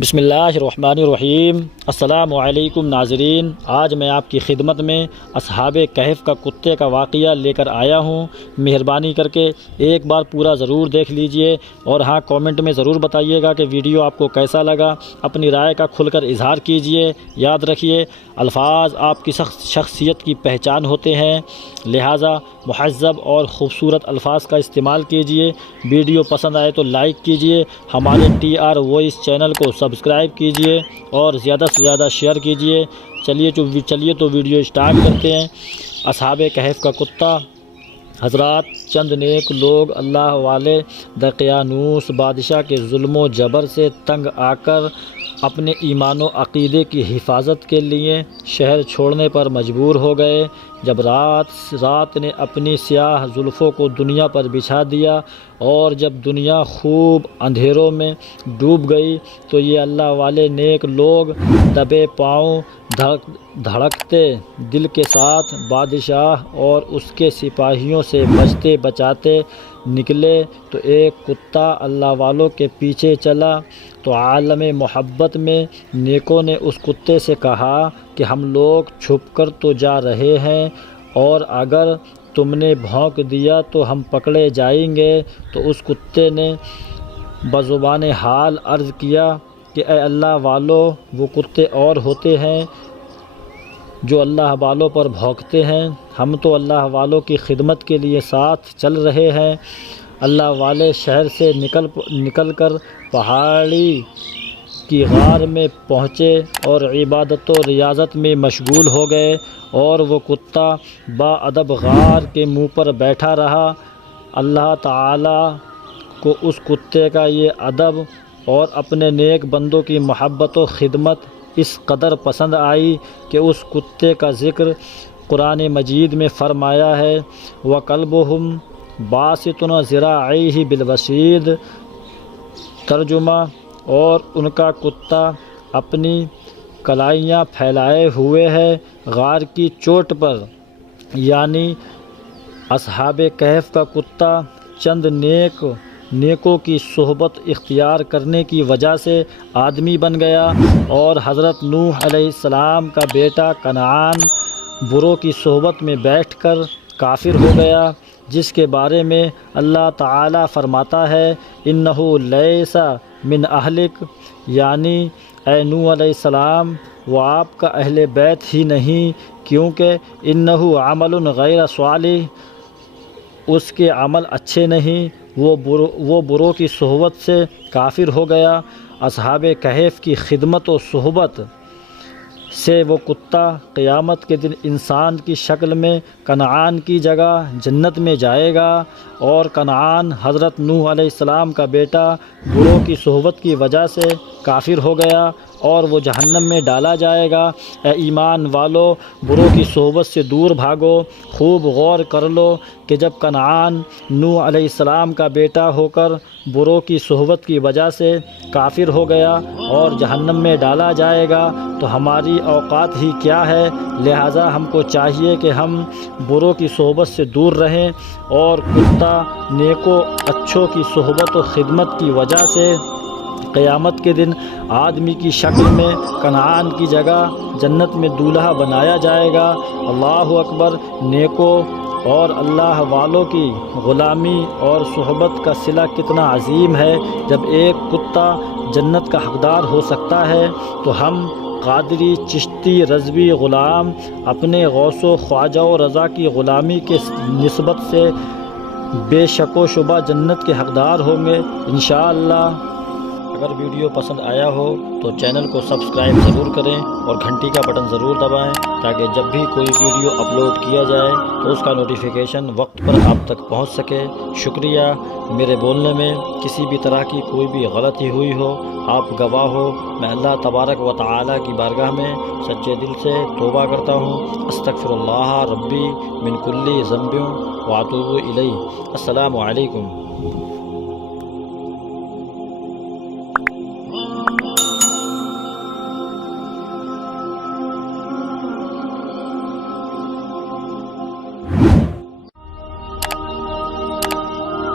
بسم اللہ الرحمن الرحیم۔ السلام علیکم ناظرین، آج میں آپ کی خدمت میں اصحاب کہف کا کتے کا واقعہ لے کر آیا ہوں۔ مہربانی کر کے ایک بار پورا ضرور دیکھ لیجئے اور ہاں کامنٹ میں ضرور بتائیے گا کہ ویڈیو آپ کو کیسا لگا۔ اپنی رائے کا کھل کر اظہار کیجئے۔ یاد رکھیے، الفاظ آپ کی شخصیت کی پہچان ہوتے ہیں، لہٰذا مہذب اور خوبصورت الفاظ کا استعمال کیجئے۔ ویڈیو پسند آئے تو لائک کیجئے، ہمارے TR وائس چینل کو سبسکرائب کیجئے اور زیادہ سے زیادہ شیئر کیجئے۔ چلیے تو ویڈیو اسٹارٹ کرتے ہیں۔ اصحاب کہف کا کتا۔ حضرات، چند نیک لوگ اللہ والے دقیانوس بادشاہ کے ظلم و جبر سے تنگ آ کر اپنے ایمان و عقیدے کی حفاظت کے لیے شہر چھوڑنے پر مجبور ہو گئے۔ جب رات نے اپنی سیاہ زلفوں کو دنیا پر بچھا دیا اور جب دنیا خوب اندھیروں میں ڈوب گئی تو یہ اللہ والے نیک لوگ دبے پاؤں دھڑکتے دل کے ساتھ بادشاہ اور اس کے سپاہیوں سے بچتے بچاتے نکلے تو ایک کتا اللہ والوں کے پیچھے چلا۔ تو عالم محبت میں نیکوں نے اس کتے سے کہا کہ ہم لوگ چھپ کر تو جا رہے ہیں اور اگر تم نے بھونک دیا تو ہم پکڑے جائیں گے۔ تو اس کتے نے بزبان حال عرض کیا کہ اے اللہ والو، وہ کتے اور ہوتے ہیں جو اللہ والوں پر بھونکتے ہیں، ہم تو اللہ والوں کی خدمت کے لیے ساتھ چل رہے ہیں۔ اللہ والے شہر سے نکل کر پہاڑی کی غار میں پہنچے اور عبادت و ریاضت میں مشغول ہو گئے، اور وہ کتا با ادب غار کے منہ پر بیٹھا رہا۔ اللہ تعالیٰ کو اس کتے کا یہ ادب اور اپنے نیک بندوں کی محبت و خدمت اس قدر پسند آئی کہ اس کتے کا ذکر قرآن مجید میں فرمایا ہے، وَقَلْبُهُمْ باسطٌ ذراعیہ بالوصید۔ ترجمہ، اور ان کا کتا اپنی کلائیاں پھیلائے ہوئے ہے غار کی چوٹ پر، یعنی اصحاب کہف کا کتا چند نیکوں کی صحبت اختیار کرنے کی وجہ سے آدمی بن گیا، اور حضرت نوح علیہ السلام کا بیٹا کنعان بروں کی صحبت میں بیٹھ کر کافر ہو گیا، جس کے بارے میں اللہ تعالیٰ فرماتا ہے اِنَّهُ لَيْسَ مِنْ أَهْلِكَ، یعنی اے نوح علیہ السلام، وہ آپ کا اہل بیت ہی نہیں، کیونکہ اِنَّهُ عَمَلٌ غَيْرَ صَالِحٍ، اس کے عمل اچھے نہیں، وہ بروں کی صحبت سے کافر ہو گیا۔ اصحاب کہف کی خدمت و صحبت سے وہ کتا قیامت کے دن انسان کی شکل میں کنعان کی جگہ جنت میں جائے گا، اور کنعان حضرت نوح علیہ السلام کا بیٹا بروں کی صحبت کی وجہ سے کافر ہو گیا اور وہ جہنم میں ڈالا جائے گا۔ اے ایمان والو، بروں کی صحبت سے دور بھاگو۔ خوب غور کر لو کہ جب کنعان نوح علیہ السلام کا بیٹا ہو کر بروں کی صحبت کی وجہ سے کافر ہو گیا اور جہنم میں ڈالا جائے گا تو ہماری اوقات ہی کیا ہے، لہٰذا ہم کو چاہیے کہ ہم بروں کی صحبت سے دور رہیں، اور کتا نیکوں اچھوں کی صحبت و خدمت کی وجہ سے قیامت کے دن آدمی کی شکل میں کنعان کی جگہ جنت میں دولہا بنایا جائے گا۔ اللہ اکبر! نیکوں اور اللہ والوں کی غلامی اور صحبت کا صلہ کتنا عظیم ہے۔ جب ایک کتا جنت کا حقدار ہو سکتا ہے تو ہم قادری، چشتی، رضوی غلام اپنے غوث و خواجہ و رضا کی غلامی کے نسبت سے بے شک و شبہ جنت کے حقدار ہوں گے انشاءاللہ۔ اگر ویڈیو پسند آیا ہو تو چینل کو سبسکرائب ضرور کریں اور گھنٹی کا بٹن ضرور دبائیں تاکہ جب بھی کوئی ویڈیو اپلوڈ کیا جائے تو اس کا نوٹیفیکیشن وقت پر آپ تک پہنچ سکے۔ شکریہ۔ میرے بولنے میں کسی بھی طرح کی کوئی بھی غلطی ہوئی ہو، آپ گواہ ہو، میں اللہ تبارک و تعالیٰ کی بارگاہ میں سچے دل سے توبہ کرتا ہوں۔ استغفر اللہ ربی من کل ذنب واتوب الیہ۔ السلام علیکم۔